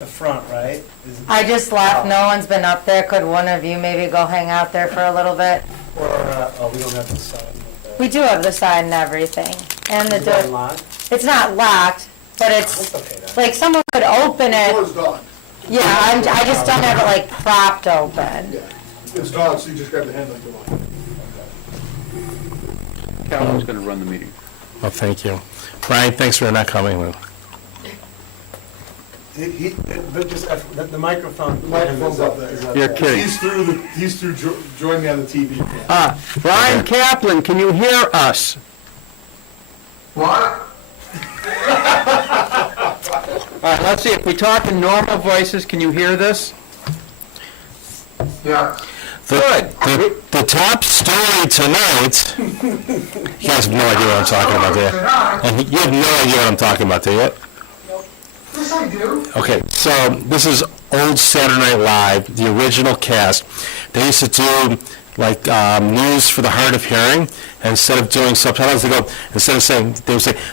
The front, right? I just left, no one's been up there. Could one of you maybe go hang out there for a little bit? Or, oh, we don't have the sign. We do have the sign and everything, and the Is it door. locked? It's not locked, but That's it's, okay then. like, someone could open it. Door's gone. Yeah, I just don't have it, like, propped open. Yeah, it's gone, so you just grab the handle like you want. Calvin's going to run the meeting. Well, thank you. Brian, thanks for not coming. But just, the microphone. The microphone's up there. is up You're there. kidding. He's through, join me on the TV. Brian Kaplan, can you hear us? What? All right, let's see, if we talk in normal voices, can you hear this? Yeah. Good. The top story tonight, you guys have no idea what I'm talking about, do you? And you have no idea what I'm talking about, do you? Yes, I do. Okay, so this is old Saturday Night Live, the original cast. They used to do like news for the hard of hearing, and instead of doing subtitles, they would say,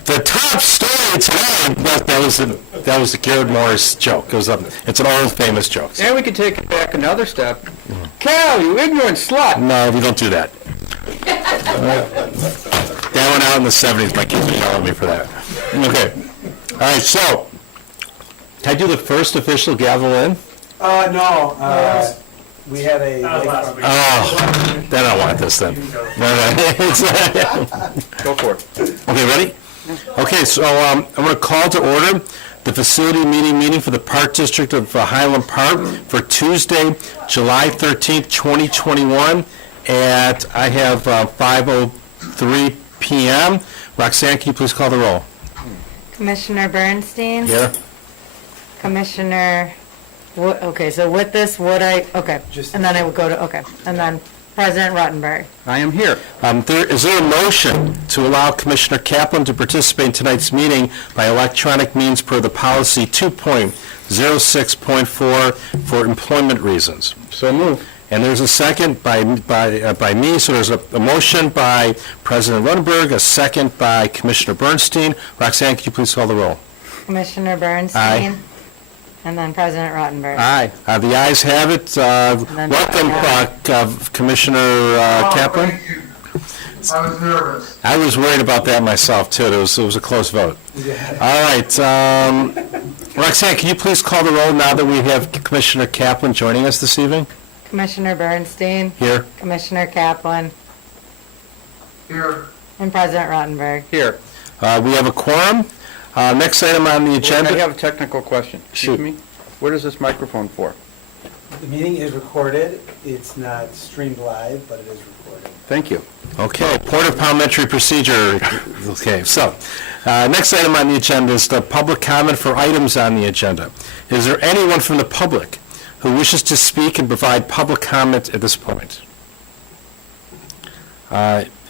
the top story tonight. That was the Garrett Morris joke. It's an old famous joke. And we can take it back another step. Cal, you ignorant slut! No, we don't do that. That went out in the 70s. My kids would yell at me for that. Okay. All right, so, can I do the first official gavel in? No, we had a. Oh, then I want this then. Go for it. Okay, ready? Okay, so I'm going to call to order the facility meeting for the Park District of Highland Park for Tuesday, July 13th, 2021 at, I have 5:03 p.m. Roxanne, can you please call the roll? Commissioner Bernstein? Here. Commissioner, okay, so with this, okay, and then I would go to, okay, and then President Ruttenberg. I am here. Is there a motion to allow Commissioner Kaplan to participate in tonight's meeting by electronic means per the policy 2.06.4 for employment reasons? So move. And there's a second by me, so there's a motion by President Ruttenberg, a second by Commissioner Bernstein. Roxanne, could you please call the roll? Commissioner Bernstein? Aye. And then President Ruttenberg. Aye. The ayes have it. then- Welcome, Commissioner Kaplan. Thank you. I was nervous. I was worried about that myself, too. It was a close vote. All right. Roxanne, can you please call the roll now that we have Commissioner Kaplan joining us this evening? Commissioner Bernstein? Here. Commissioner Kaplan? Here. And President Ruttenberg. Here. We have a quorum. Next item on the I agenda. have a technical question. Shoot. Excuse me? What is this microphone for? The meeting is recorded. It's not streamed live, but it is recorded. Thank you. Okay, Port of Parliamentary Procedure. Okay, so, next item on the agenda is the public comment for items on the agenda. Is there anyone from the public who wishes to speak and provide public comment at this point?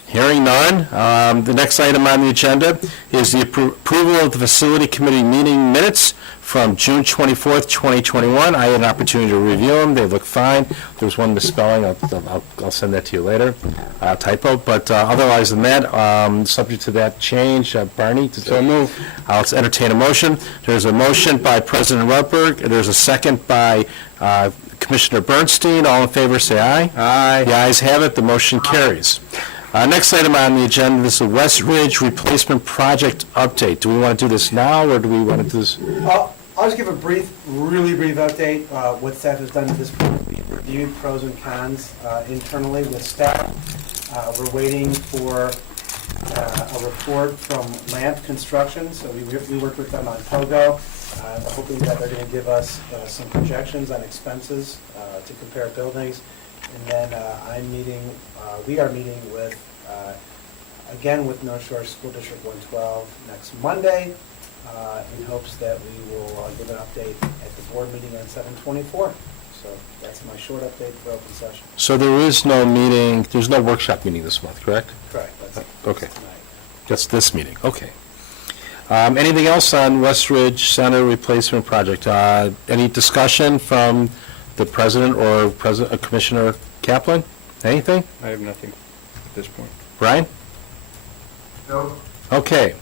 Hearing none, the next item on the agenda is the approval of the Facility Committee meeting minutes from June 24th, 2021. I had an opportunity to review them. They look fine. There's one misspelling. I'll send that to you later, typo. But otherwise than that, subject to that change, Barney? So move. I'll entertain a motion. There's a motion by President Rutberg. There's a second by Commissioner Bernstein. All in favor, say aye. Aye. The ayes have it. The motion carries. Next item on the agenda is the West Ridge Replacement Project update. Do we want to do this now, or do we want to do this? I'll just give a really brief update. What staff has done at this point. We've reviewed pros and cons internally with staff. We're waiting for a report from Lamp Construction. So we worked with them on POGO. We're hoping that they're going to give us some projections on expenses to compare buildings. And then we are meeting with, again with North Shore School District 112 next Monday in hopes that we will give an update at the board meeting on 7/24. So that's my short update for open session. So there is no meeting, there's no workshop meeting this month, correct? Correct. That's Okay. tonight. That's this meeting, okay. Anything else on West Ridge Center Replacement Project? Any discussion from the President or Commissioner Kaplan? Anything? I have nothing at this point. Brian? No. Okay.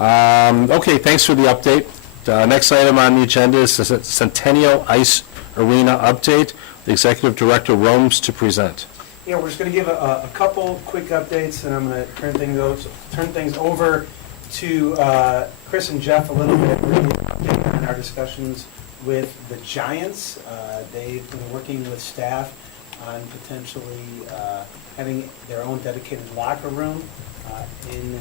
Okay, thanks for the update. Next item on the agenda is the Centennial Ice Arena update. The Executive Director roams to present. Yeah, we're just going to give a couple quick updates, and I'm going to turn things over to Chris and Jeff a little bit, really update on our discussions with the Giants. They've been working with staff on potentially having their own dedicated locker room in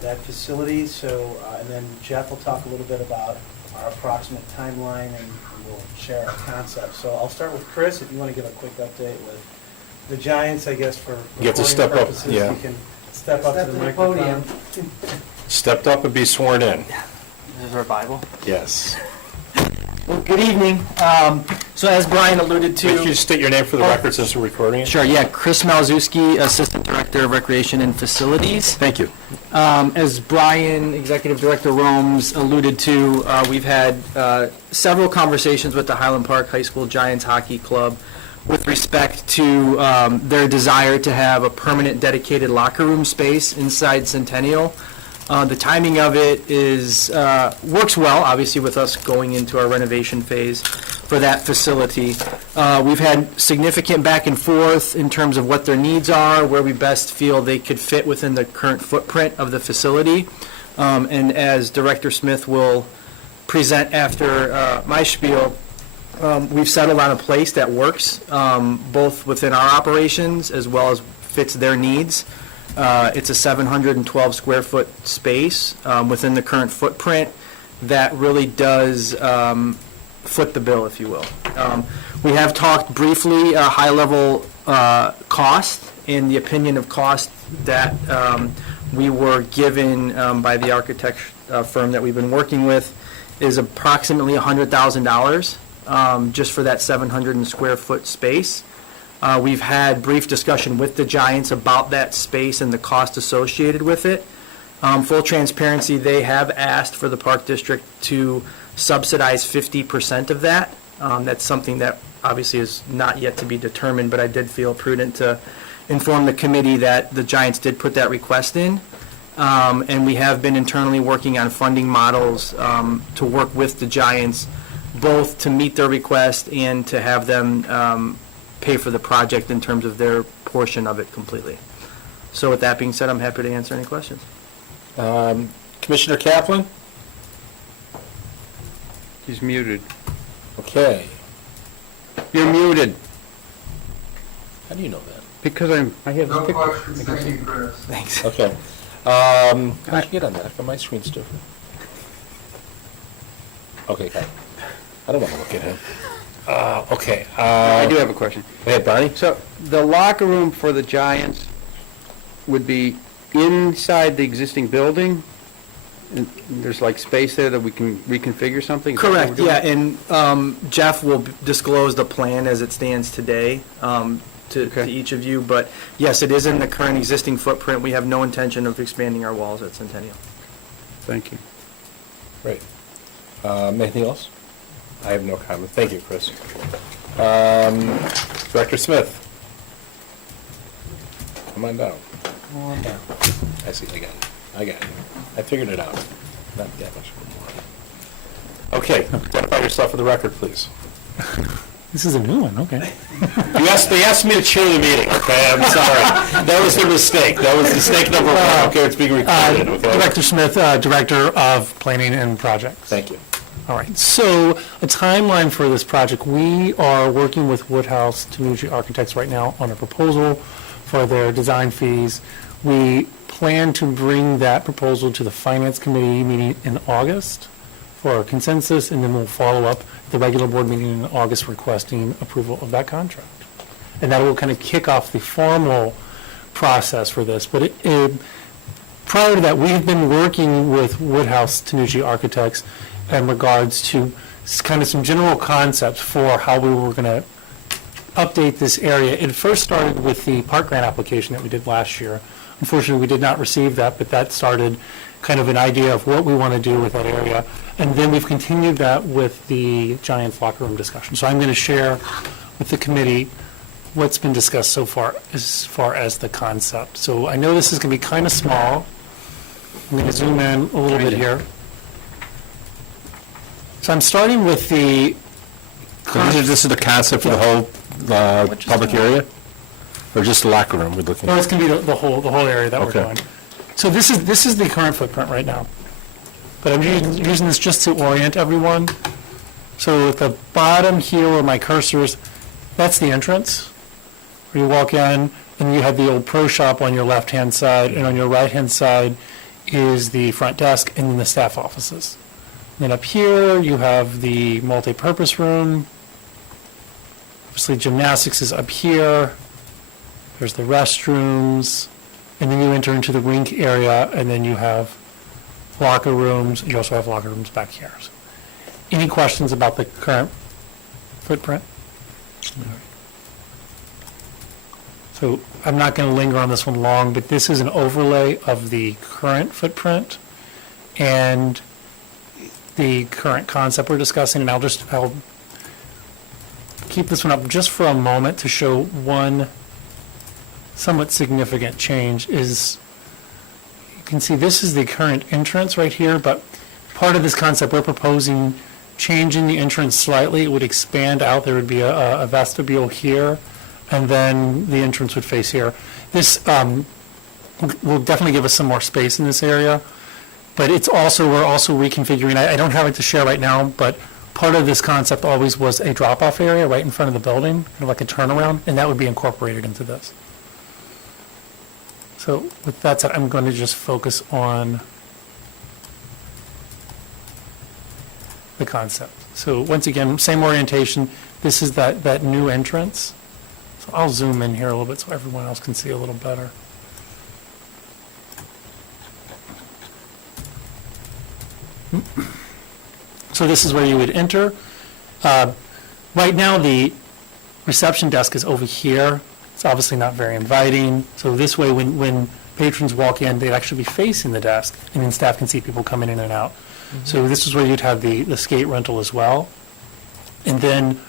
that facility. So, and then Jeff will talk a little bit about our approximate timeline, and we'll share our concept. So I'll start with Chris, if you want to give a quick update with the Giants, I guess, for You have to recording step up, purposes. yeah. You can step up to the microphone. Stepped up and be sworn in. This is our Bible. Yes. Well, good evening. So as Brian alluded Could you to, state your name for the record since we're recording it? sure, yeah, Chris Malzewski, Assistant Director of Recreation and Facilities. Thank you. As Brian, Executive Director Romes, alluded to, we've had several conversations with the Highland Park High School Giants Hockey Club with respect to their desire to have a permanent dedicated locker room space inside Centennial. The timing of it is works well, obviously, with us going into our renovation phase for that facility. We've had significant back and forth in terms of what their needs are, where we best feel they could fit within the current footprint of the facility. And as Director Smith will present after my spiel, we've settled on a place that works, both within our operations as well as fits their needs. It's a 712 square foot space within the current footprint that really does foot the bill, if you will. We have talked briefly high-level cost, and the opinion of cost that we were given by the architect firm that we've been working with is approximately $100,000 just for that 700 square foot space. We've had brief discussion with the Giants about that space and the cost associated with it. Full transparency, they have asked for the Park District to subsidize 50% of that. That's something that obviously is not yet to be determined, but I did feel prudent to inform the committee that the Giants did put that request in. And we have been internally working on funding models to work with the Giants, both to meet their request and to have them pay for the project in terms of their portion of it completely. So with that being said, I'm happy to answer any questions. Commissioner Kaplan? He's muted. Okay. You're muted, How do you know that? because I have. No questions, thank you, Chris. Thanks. Okay. How'd you get on that? How come my screen's different? Okay, got it. I don't want to look at him. Okay. I do have a question. Go ahead, Bonnie. So the locker room for the Giants would be inside the existing building? And there's like space there that we can reconfigure something? Is that what Correct, we're doing? yeah, and Jeff will disclose the plan as it stands today to Okay. each of you, but yes, it is in the current existing footprint. We have no intention of expanding our walls at Centennial. Thank you. Great. Anything else? I have no comment. Thank you, Chris. Director Smith? Come on down. Come on down. I see, I got it. I figured it out. Not that much more. Okay, identify yourself for the record, please. This is a new one, okay. They asked me to chair the meeting, okay? I'm sorry. That was the mistake. That was mistake number one. Okay, it's being recorded, okay? Director Smith, Director of Planning and Projects. Thank you. All right, so a timeline for this project. We are working with Woodhouse Tanucci Architects right now on a proposal for their design fees. We plan to bring that proposal to the Finance Committee meeting in August for a consensus, and then we'll follow up the regular board meeting in August requesting approval of that contract. And that will kind of kick off the formal process for this. But prior to that, we have been working with Woodhouse Tanucci Architects in regards to kind of some general concepts for how we were going to update this area. It first started with the park grant application that we did last year. Unfortunately, we did not receive that, but that started kind of an idea of what we want to do with that area. And then we've continued that with the Giants locker room discussion. So I'm going to share with the committee what's been discussed so far as the concept. So I know this is going to be kind of small. I'm going to zoom in a little bit here. So I'm starting with the So this is the concept for the whole public area? Or just the locker room we're looking No, at? it's going to be the whole area that we're Okay. going. So this is the current footprint right now. But I'm using this just to orient everyone. So at the bottom here where my cursor is, that's the entrance. Where you walk in, and you have the old pro shop on your left-hand side, and on your right-hand side is the front desk and then the staff offices. And then up here, you have the multi-purpose room. Obviously, gymnastics is up here. There's the restrooms, and then you enter into the rink area, and then you have locker rooms. You also have locker rooms back here. So, any questions about the current footprint? So I'm not going to linger on this one long, but this is an overlay of the current footprint and the current concept we're discussing, and I'll keep this one up just for a moment to show one somewhat significant change. Is you can see this is the current entrance right here, but part of this concept we're proposing changing the entrance slightly. It would expand out. There would be a vestibule here, and then the entrance would face here. This will definitely give us some more space in this area, but we're also reconfiguring. I don't have it to share right now, but part of this concept always was a drop-off area right in front of the building, kind of like a turnaround, and that would be incorporated into this. So with that said, I'm going to just focus on the concept. So once again, same orientation. This is that new entrance. So I'll zoom in here a little bit so everyone else can see a little better. So this is where you would enter. Right now, the reception desk is over here. It's obviously not very inviting. So this way, when patrons walk in, they'd actually be facing the desk, and then staff can see people coming in and out. So this is where you'd have the skate rental as well. And then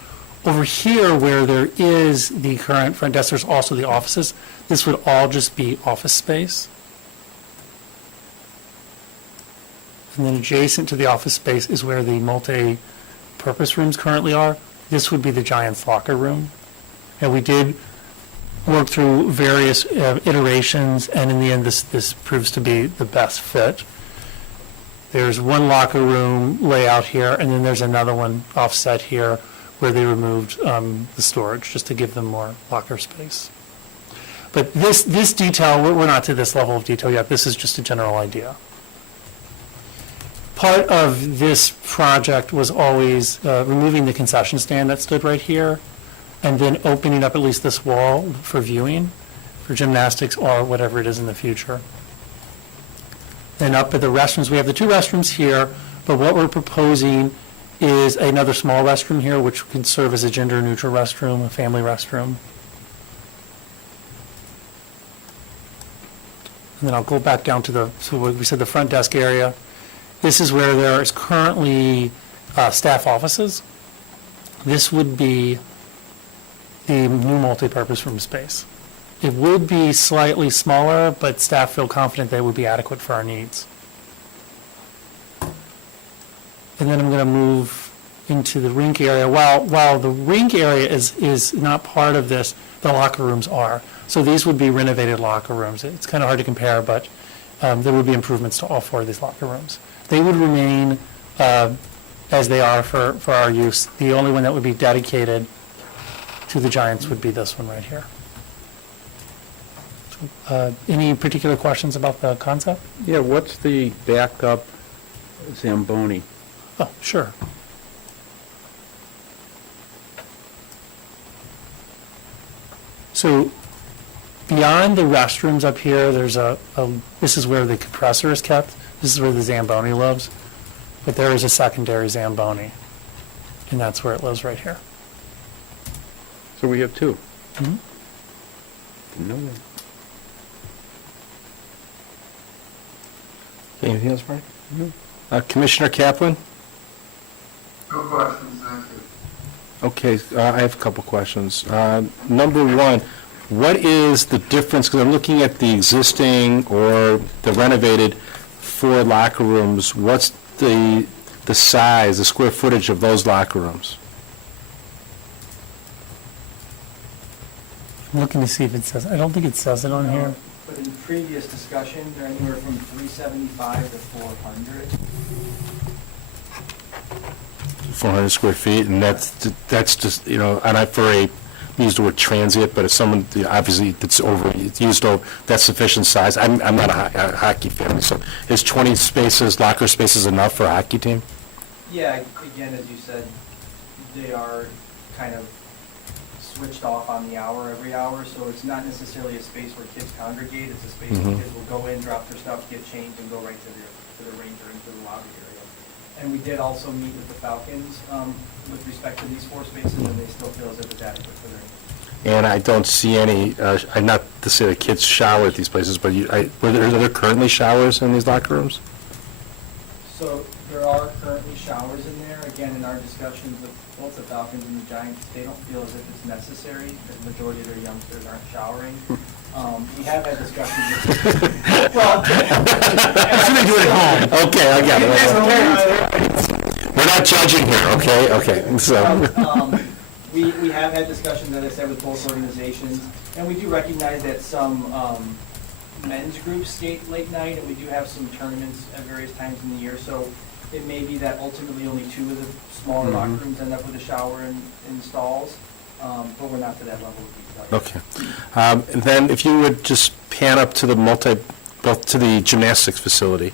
over here, where there is the current front desk, there's also the offices. This would all just be office space. And then adjacent to the office space is where the multi-purpose rooms currently are. This would be the Giants locker room. And we did work through various iterations, and in the end, this proves to be the best fit. There's one locker room layout here, and then there's another one offset here where they removed the storage just to give them more locker space. But this detail, we're not to this level of detail yet. This is just a general idea. Part of this project was always removing the concession stand that stood right here and then opening up at least this wall for viewing, for gymnastics or whatever it is in the future. Then up at the restrooms, we have the two restrooms here, but what we're proposing is another small restroom here, which can serve as a gender-neutral restroom, a family restroom. And then I'll go back down to so what we said, the front desk area. This is where there is currently staff offices. This would be the new multi-purpose room space. It would be slightly smaller, but staff feel confident they would be adequate for our needs. And then I'm going to move into the rink area. While the rink area is not part of this, the locker rooms are. So these would be renovated locker rooms. It's kind of hard to compare, but there would be improvements to all four of these locker rooms. They would remain as they are for our use. The only one that would be dedicated to the Giants would be this one right here. Any particular questions about the concept? Yeah, what's the backup Zamboni? Oh, sure. So beyond the restrooms up here, there's this is where the compressor is kept. This is where the Zamboni lives. But there is a secondary Zamboni, and that's where it lives right here. So we have two. Mhm. Didn't know that. Anything else, Brian? Commissioner Kaplan? No questions, thank you. Okay, I have a couple questions. Number one, what is the difference, because I'm looking at the existing or the renovated 4 locker rooms, what's the the size, the square footage of those locker rooms? I'm looking to see if it says, I don't think it says it on here. But in previous discussion, they're anywhere from 375 to 400. 400 square feet, and that's just, you know, and we use the word transient, but if someone, obviously, that's used over, that's sufficient size. I'm not a hockey fan, so is 20 spaces, locker spaces enough for a hockey team? Yeah, again, as you said, they are kind of switched off on the hour, every hour, so it's not necessarily a space where kids congregate, it's a space where kids will go in, drop their stuff, get changed, and go right to the rink or into the lobby area. And we did also meet with the Falcons with respect to these 4 spaces, and they still feel as if it's adequate for their needs. And I don't see any, not to say the kids shower at these places, but are there currently showers in these locker rooms? So there are currently showers in there. Again, in our discussions with both the Falcons and the Giants, they don't feel as if it's necessary, because the majority of their youngsters aren't showering. We have had discussions with... Well... That's what they do at home. Okay, I got it. We're not judging here, okay, so. We have had discussions, as I said, with both organizations, and we do recognize that some men's groups skate late night, and we do have some tournaments at various times in the year, so it may be that ultimately only 2 of the smaller locker rooms end up with a shower and stalls, but we're not to that level of detail. Okay. And then if you would just pan up to the gymnastics facility,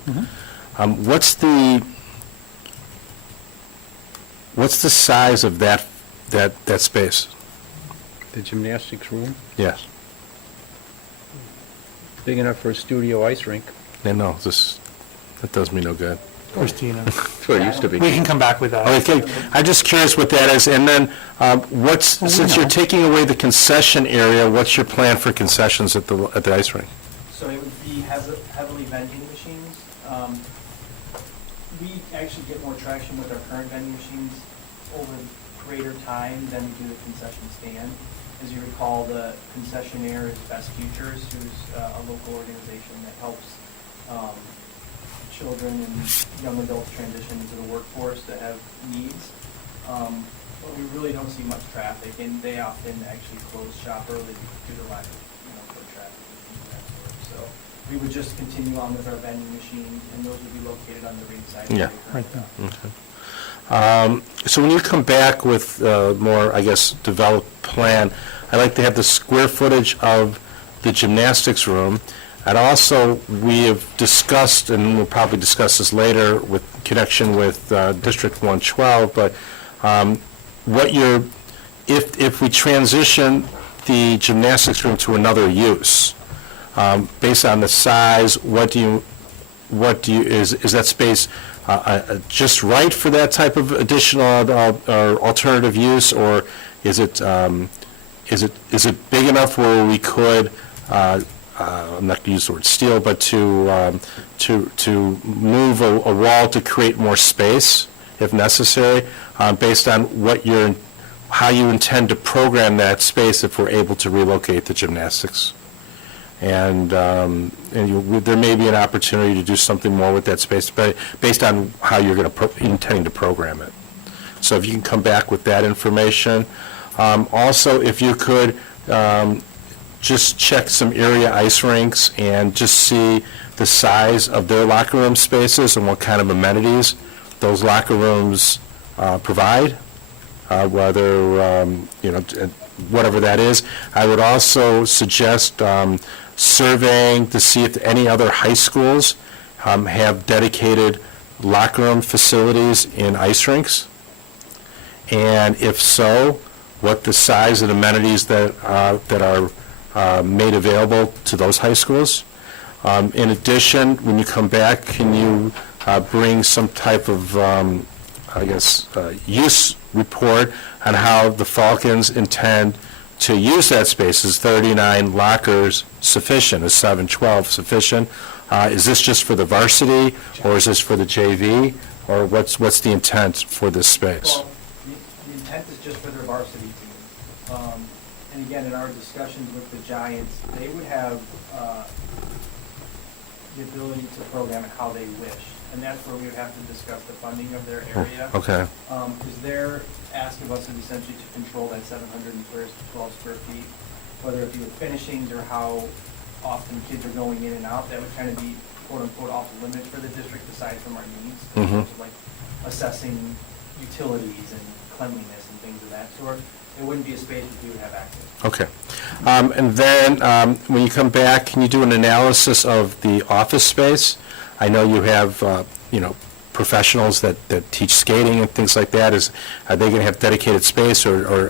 what's the size of that space? The gymnastics room, Yes. big enough for a studio ice rink. No, that does me no good. Christina. That's what it used to be. We can come back with that. Okay, I'm just curious what that is, and then since you're taking away the concession area, what's your plan for concessions at the ice rink? So it would be heavily vending machines. We actually get more traction with our current vending machines over greater time than we do the concession stand. As you recall, the concessionaire is Best Futures, who's a local organization that helps children and young adults transition into the workforce that have needs. But we really don't see much traffic, and they often actually close shop early due to lack of foot traffic and things of that sort. So we would just continue on with our vending machines, and those would be located on the ringside. Yeah. Right there. Okay. So when you come back with more, I guess, developed plan, I'd like to have the square footage of the gymnastics room. And also, we have discussed, and we'll probably discuss this later with connection with District 112, but if we transition the gymnastics room to another use, based on the size, is that space just right for that type of additional or alternative use, or is it big enough where we could, I'm not going to use the word steal, but to move a wall to create more space if necessary, based on how you intend to program that space if we're able to relocate the gymnastics. And there may be an opportunity to do something more with that space, but based on how you're intending to program it. So if you can come back with that information. Also, if you could just check some area ice rinks and just see the size of their locker room spaces and what kind of amenities those locker rooms provide, whether, whatever that is. I would also suggest surveying to see if any other high schools have dedicated locker room facilities in ice rinks. And if so, what the size and amenities that are made available to those high schools. In addition, when you come back, can you bring some type of, use report on how the Falcons intend to use that space? Is 39 lockers sufficient? Is 712 sufficient? Is this just for the varsity, or is this for the JV, or what's the intent for this space? Well, the intent is just for their varsity team. And again, in our discussions with the Giants, they would have the ability to program it how they wish. and that's where we would have to discuss the funding of their area. Okay, Because their ask of us is essentially to control that 712 square feet, whether it be with finishings or how often kids are going in and out, that would kind of be quote-unquote off the limits for the district aside from our needs, in Mhm. terms of like assessing utilities and cleanliness and things of that sort. It wouldn't be a space that we would have access to. okay. And then, when you come back, can you do an analysis of the office space? I know you have, professionals that teach skating and things like that. Are they going to have dedicated space, or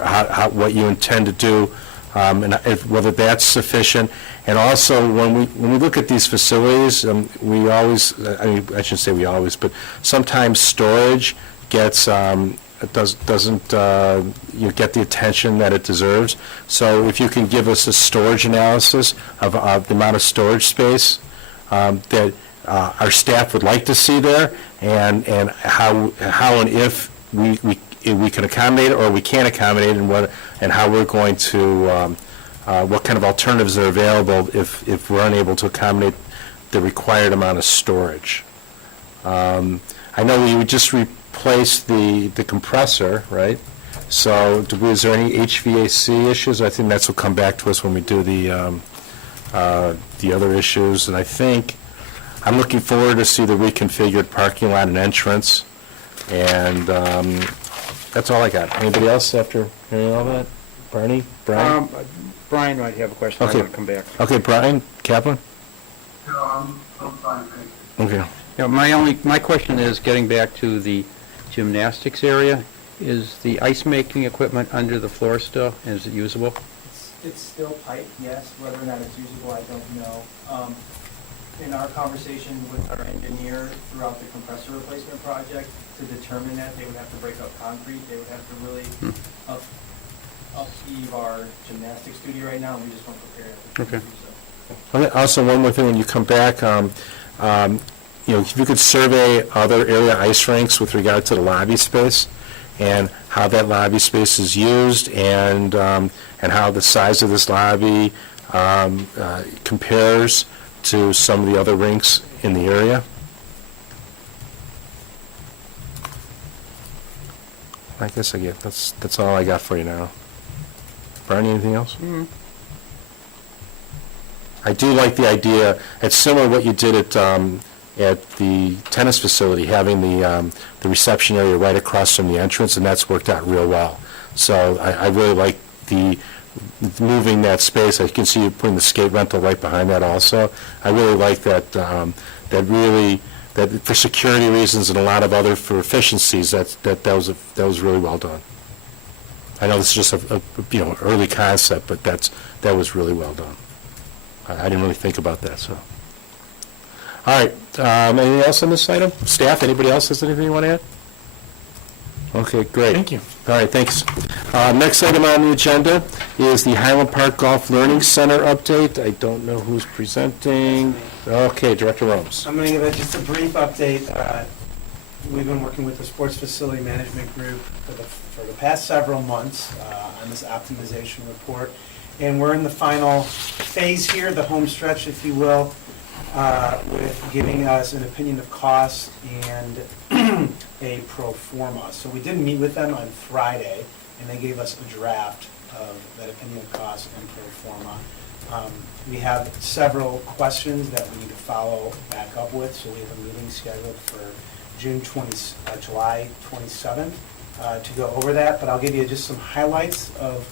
what you intend to do, and whether that's sufficient? And also, when we look at these facilities, we always, I shouldn't say we always, but sometimes storage gets, doesn't get the attention that it deserves. So if you can give us a storage analysis of the amount of storage space that our staff would like to see there, and how and if we can accommodate it or we can't accommodate it, and how we're going to, what kind of alternatives are available if we're unable to accommodate the required amount of storage. I know we would just replace the compressor, right? So is there any HVAC issues? I think that's will come back to us when we do the other issues. And I think I'm looking forward to see the reconfigured parking lot and entrance. And that's all I got. Anybody else after hearing all that? Barney? Brian? Brian might have a question. I Okay. want to come back. Okay, Brian Kaplan? No, I'm fine, thank you. Okay. Yeah, my question is, getting back to the gymnastics area, is the ice making equipment under the floor still? Is it usable? It's still pipe, yes. Whether or not it's usable, I don't know. In our conversation with our engineer throughout the compressor replacement project, to determine that, they would have to break up concrete. They would have to really upheave our gymnastics studio right now, and we just weren't prepared to Okay. do so. Okay, also, one more thing, when you come back, if you could survey other area ice rinks with regard to the lobby space, and how that lobby space is used, and how the size of this lobby compares to some of the other rinks in the area. I guess that's all I got for you now. Barney, anything else? I do like the idea, it's similar to what you did at the tennis facility, having the reception area right across from the entrance, and that's worked out real well. So I really like moving that space. I can see you putting the skate rental right behind that also. I really like that, that for security reasons and a lot of other, for efficiencies, that was really well done. I know this is just an early concept, but that was really well done. I didn't really think about that, so. All right, anything else on this item? Staff, anybody else has anything you want to add? Okay, great. Thank you. All right, thanks. Next item on the agenda is the Highland Park Golf Learning Center update. I don't know who's presenting. Okay, Director Romes. I'm going to give just a brief update. We've been working with the Sports Facility Management Group for the past several months on this optimization report, and we're in the final phase here, the home stretch, if you will, with giving us an opinion of cost and a pro forma. So we did meet with them on Friday, and they gave us a draft of that opinion of cost and pro forma. We have several questions that we need to follow back up with, so we have a meeting scheduled for July 27th to go over that, but I'll give you just some highlights of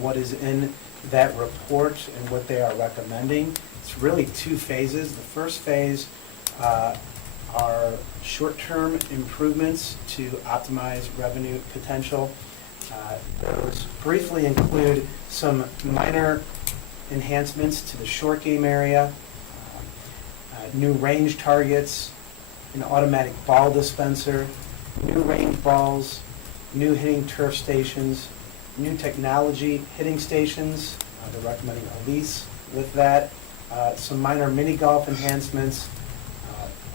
what is in that report and what they are recommending. It's really two phases. The first phase are short-term improvements to optimize revenue potential. Those briefly include some minor enhancements to the short game area, new range targets, an automatic ball dispenser, new range balls, new hitting turf stations, new technology hitting stations. They're recommending a lease with that. Some minor mini golf enhancements,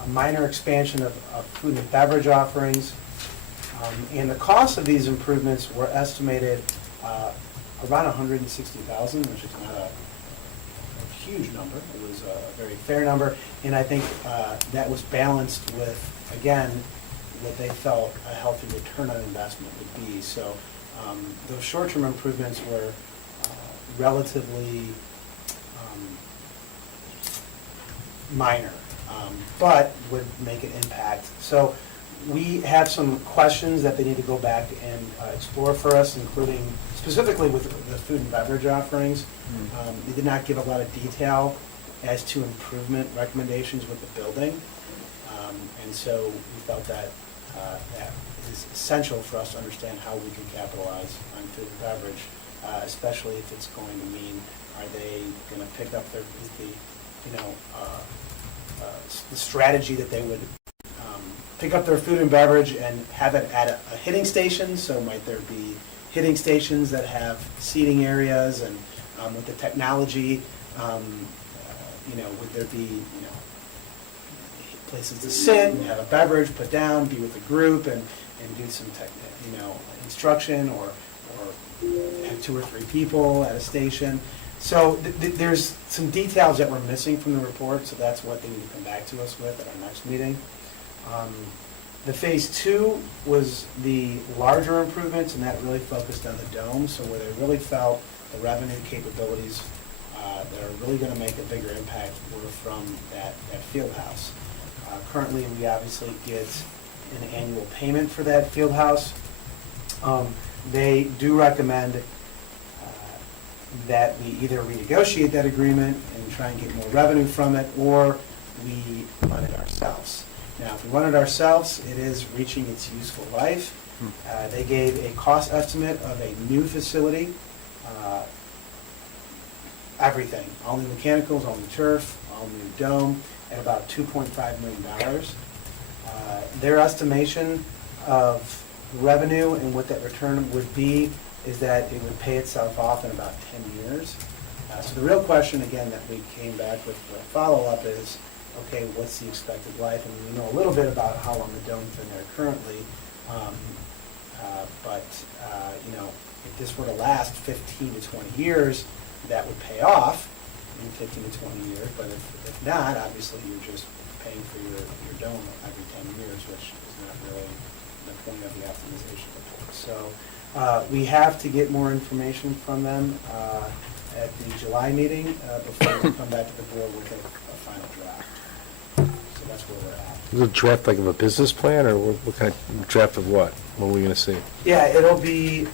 a minor expansion of food and beverage offerings, and the cost of these improvements were estimated around $160,000, which is not a huge number. It was a very fair number, and I think that was balanced with, again, what they felt a healthy return on investment would be. So those short-term improvements were relatively minor, but would make an impact. So we have some questions that they need to go back and explore for us, including specifically with the food and beverage offerings. They did not give a lot of detail as to improvement recommendations with the building. And so we felt that that is essential for us to understand how we can capitalize on food and beverage, especially if it's going to mean, are they going to pick up their, is the, the strategy that they would pick up their food and beverage and have it at a hitting station? So might there be hitting stations that have seating areas, and with the technology, would there be, places to sit and have a beverage put down, be with a group, and do some instruction, or have 2 or 3 people at a station. So there's some details that we're missing from the report, so that's what they need to come back to us with at our next meeting. The phase 2 was the larger improvements, and that really focused on the dome, so where they really felt the revenue capabilities that are really going to make a bigger impact were from that field house. Currently, we obviously get an annual payment for that field house. They do recommend that we either renegotiate that agreement and try and get more revenue from it, or we run it ourselves. Now, if we run it ourselves, it is reaching its useful life. They gave a cost estimate of a new facility, everything, all new mechanicals, all new turf, all new dome, at about $2.5 million. Their estimation of revenue and what that return would be is that it would pay itself off in about 10 years. So the real question, again, that we came back with for a follow-up is, okay, what's the expected life? And we know a little bit about how long the dome's been there currently, but if this were to last 15 to 20 years, that would pay off in 15 to 20 years. But if not, obviously you're just paying for your dome every 10 years, which is not really the point of the optimization report. So we have to get more information from them at the July meeting before we come back to the board with a final draft. So that's where we're at. Is it a draft like of a business plan, or what kind of draft of what? What are we going to see? Yeah, it'll be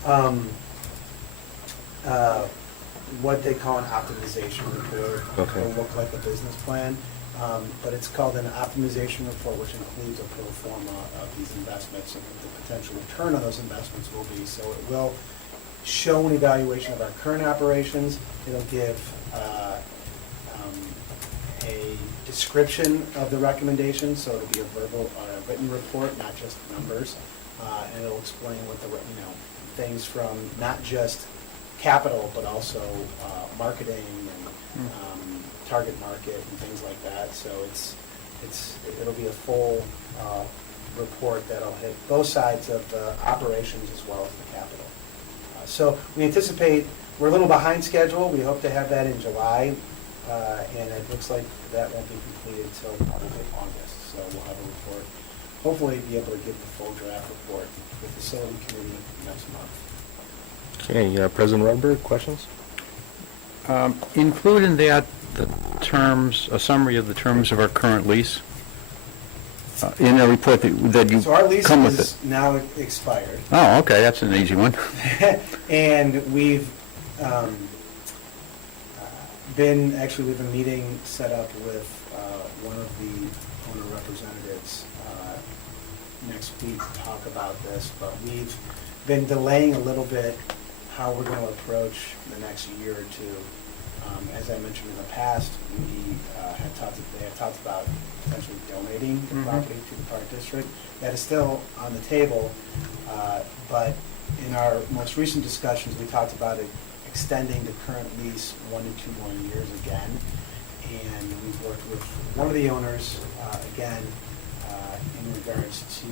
what they call an optimization report. Okay. It'll look like a business plan, but it's called an optimization report, which includes a pro forma of these investments and what the potential return on those investments will be. So it will show an evaluation of our current operations. It'll give a description of the recommendations, so it'll be a verbal or a written report, not just numbers, and it'll explain what the things from not just capital, but also marketing and target market and things like that. So it'll be a full report that'll hit both sides of the operations as well as the capital. So we anticipate we're a little behind schedule. We hope to have that in July, and it looks like that won't be completed until probably August. So we'll have a report. Hopefully, be able to get the full draft report to the facility committee next month. Okay, President Rudberg, questions? Include in that the terms, a summary of the terms of our current lease in a report that you So our lease come with is it. now expired, Oh, okay, that's an easy one. and we've we have a meeting set up with one of the owner representatives next week to talk about this, but we've been delaying a little bit how we're going to approach the next year or two. As I mentioned in the past, they have talked about potentially donating the property to the park district. That is still on the table, but in our most recent discussions, we talked about extending the current lease 1 to 2 more years again. And we've worked with one of the owners, again, in regards to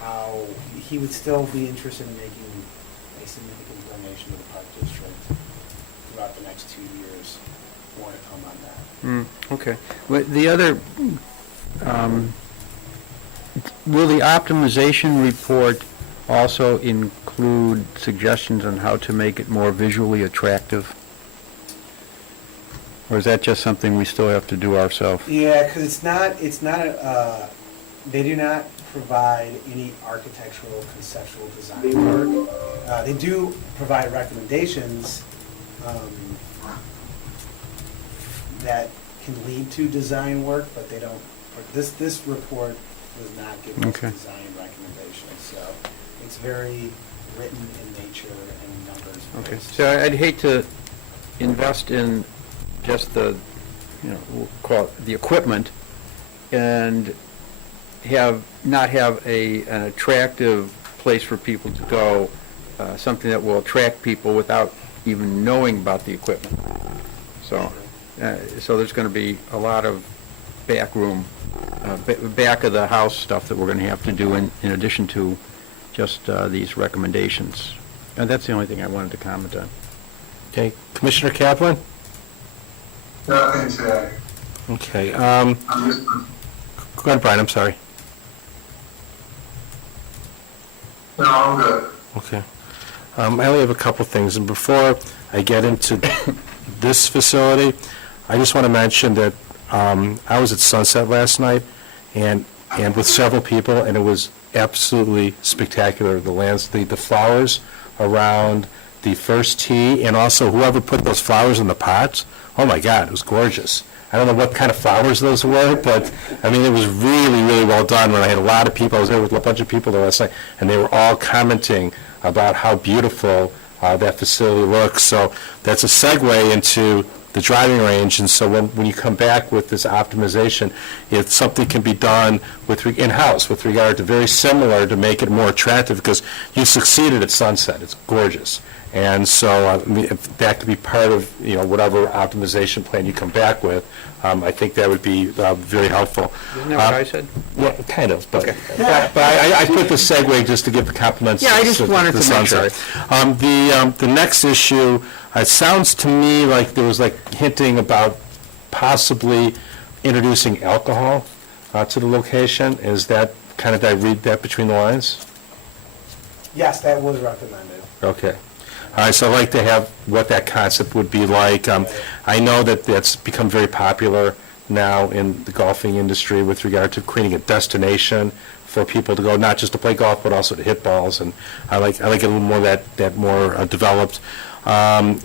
how he would still be interested in making a significant donation to the park district throughout the next 2 years, more to come on that. Okay. But the other, will the optimization report also include suggestions on how to make it more visually attractive? Or is that just something we still have to do ourselves? Yeah, because it's not, they do not provide any architectural conceptual design work. They do provide recommendations that can lead to design work, but they don't, this report does not give us Okay. design recommendations. So it's very written in nature and numbers. Okay, based. so I'd hate to invest in just the, we'll call it the equipment, and not have an attractive place for people to go, something that will attract people without even knowing about the equipment. So there's going to be a lot of back room, back of the house stuff that we're going to have to do in addition to just these recommendations. And that's the only thing I wanted to comment on. Okay, Commissioner Kaplan? Nothing today. Okay, I'm just, go ahead, Brian, I'm sorry. no, I'm good. Okay. I only have a couple things, and before I get into this facility, I just want to mention that I was at Sunset last night, and with several people, and it was absolutely spectacular. The flowers around the first tee, and also whoever put those flowers in the pots, oh my God, it was gorgeous. I don't know what kind of flowers those were, but, I mean, it was really, really well done. When I had a lot of people, I was there with a bunch of people there last night, and they were all commenting about how beautiful that facility looks. So that's a segue into the driving range, and so when you come back with this optimization, if something can be done in-house with regard to very similar to make it more attractive, because you succeeded at Sunset, it's gorgeous. And so if that could be part of, whatever optimization plan you come back with, I think that would be very helpful. Isn't that what I said? Yeah, kind of, but, Okay. but I put the segue just to give the compliments. Yeah, I just wanted to make sure. The next issue, it sounds to me like there was hinting about possibly introducing alcohol to the location. Is that did I read that between the lines? Yes, that was recommended. Okay. All right, so I'd like to have what that concept would be like. I know that that's become very popular now in the golfing industry with regard to creating a destination for people to go, not just to play golf, but also to hit balls, and I like it a little more that more developed. With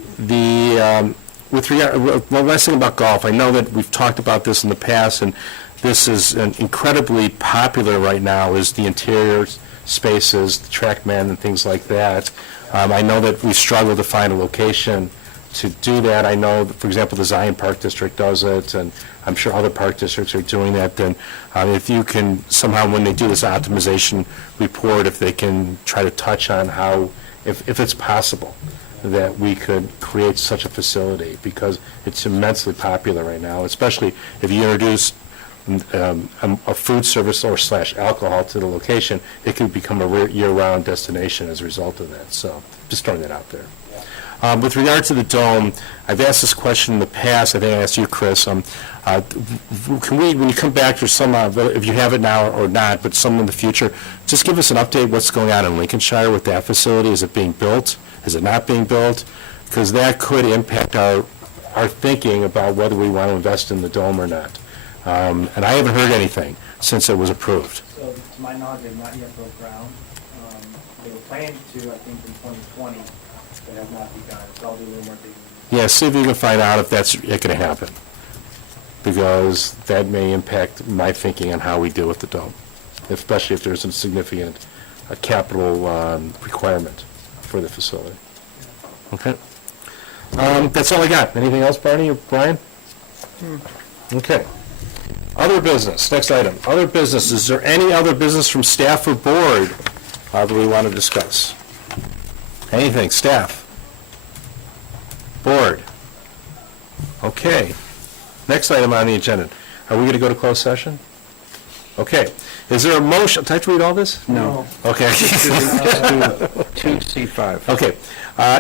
regard, one last thing about golf, I know that we've talked about this in the past, and this is incredibly popular right now, is the interior spaces, the TrackMan and things like that. I know that we struggle to find a location to do that. I know, for example, the Zion Park District does it, and I'm sure other park districts are doing that. Then if you can somehow, when they do this optimization report, if they can try to touch on how, if it's possible, that we could create such a facility, because it's immensely popular right now, especially if you introduce a food service or / alcohol to the location, it could become a year-round destination as a result of that. So just throwing that out there. With regard to the dome, I've asked this question in the past. I think I asked you, Chris. Can we, when you come back for some, if you have it now or not, but some in the future, just give us an update what's going on in Lincolnshire with that facility. Is it being built? Is it not being built? Because that could impact our thinking about whether we want to invest in the dome or not. And I haven't heard anything since it was approved. So to my knowledge, they've not yet broke ground. They were planning to, I think, in 2020, but have not begun. So I'll do a little more digging. Yeah, see if you can find out if that's going to happen, because that may impact my thinking on how we deal with the dome, especially if there's a significant capital requirement for the facility. Okay. That's all I got. Anything else, Barney or Brian? Okay. Other business, next item. Other business. Is there any other business from staff or board that we want to discuss? Anything, staff? Board? Okay. Next item on the agenda. Are we going to go to closed session? Okay. Is there a motion, did I have to read all this? No. Okay. Just do 2C5. Okay.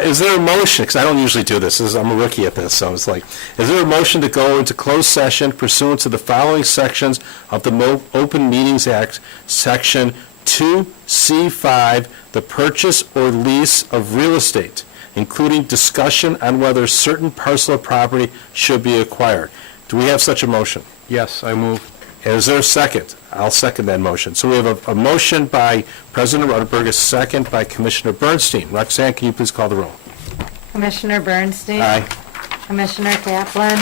Is there a motion, because I don't usually do this, I'm a rookie at this, so it's like, is there a motion to go into closed session pursuant to the following sections of the Open Meetings Act, Section 2C5, the purchase or lease of real estate, including discussion on whether certain parcel of property should be acquired? Do we have such a motion? Yes, I move. Is there a second? I'll second that motion. So we have a motion by President Ruttenberg, a second by Commissioner Bernstein. Roxanne, can you please call the roll? Commissioner Bernstein? Aye. Commissioner Kaplan?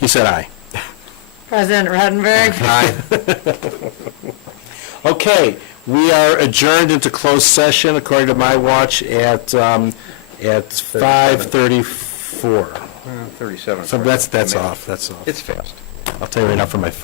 He said aye. President Ruttenberg? Aye. Okay, we are adjourned into closed session according to my watch at 5:34. 37. So that's off, that's off. It's fast. I'll tell you right now from my phone.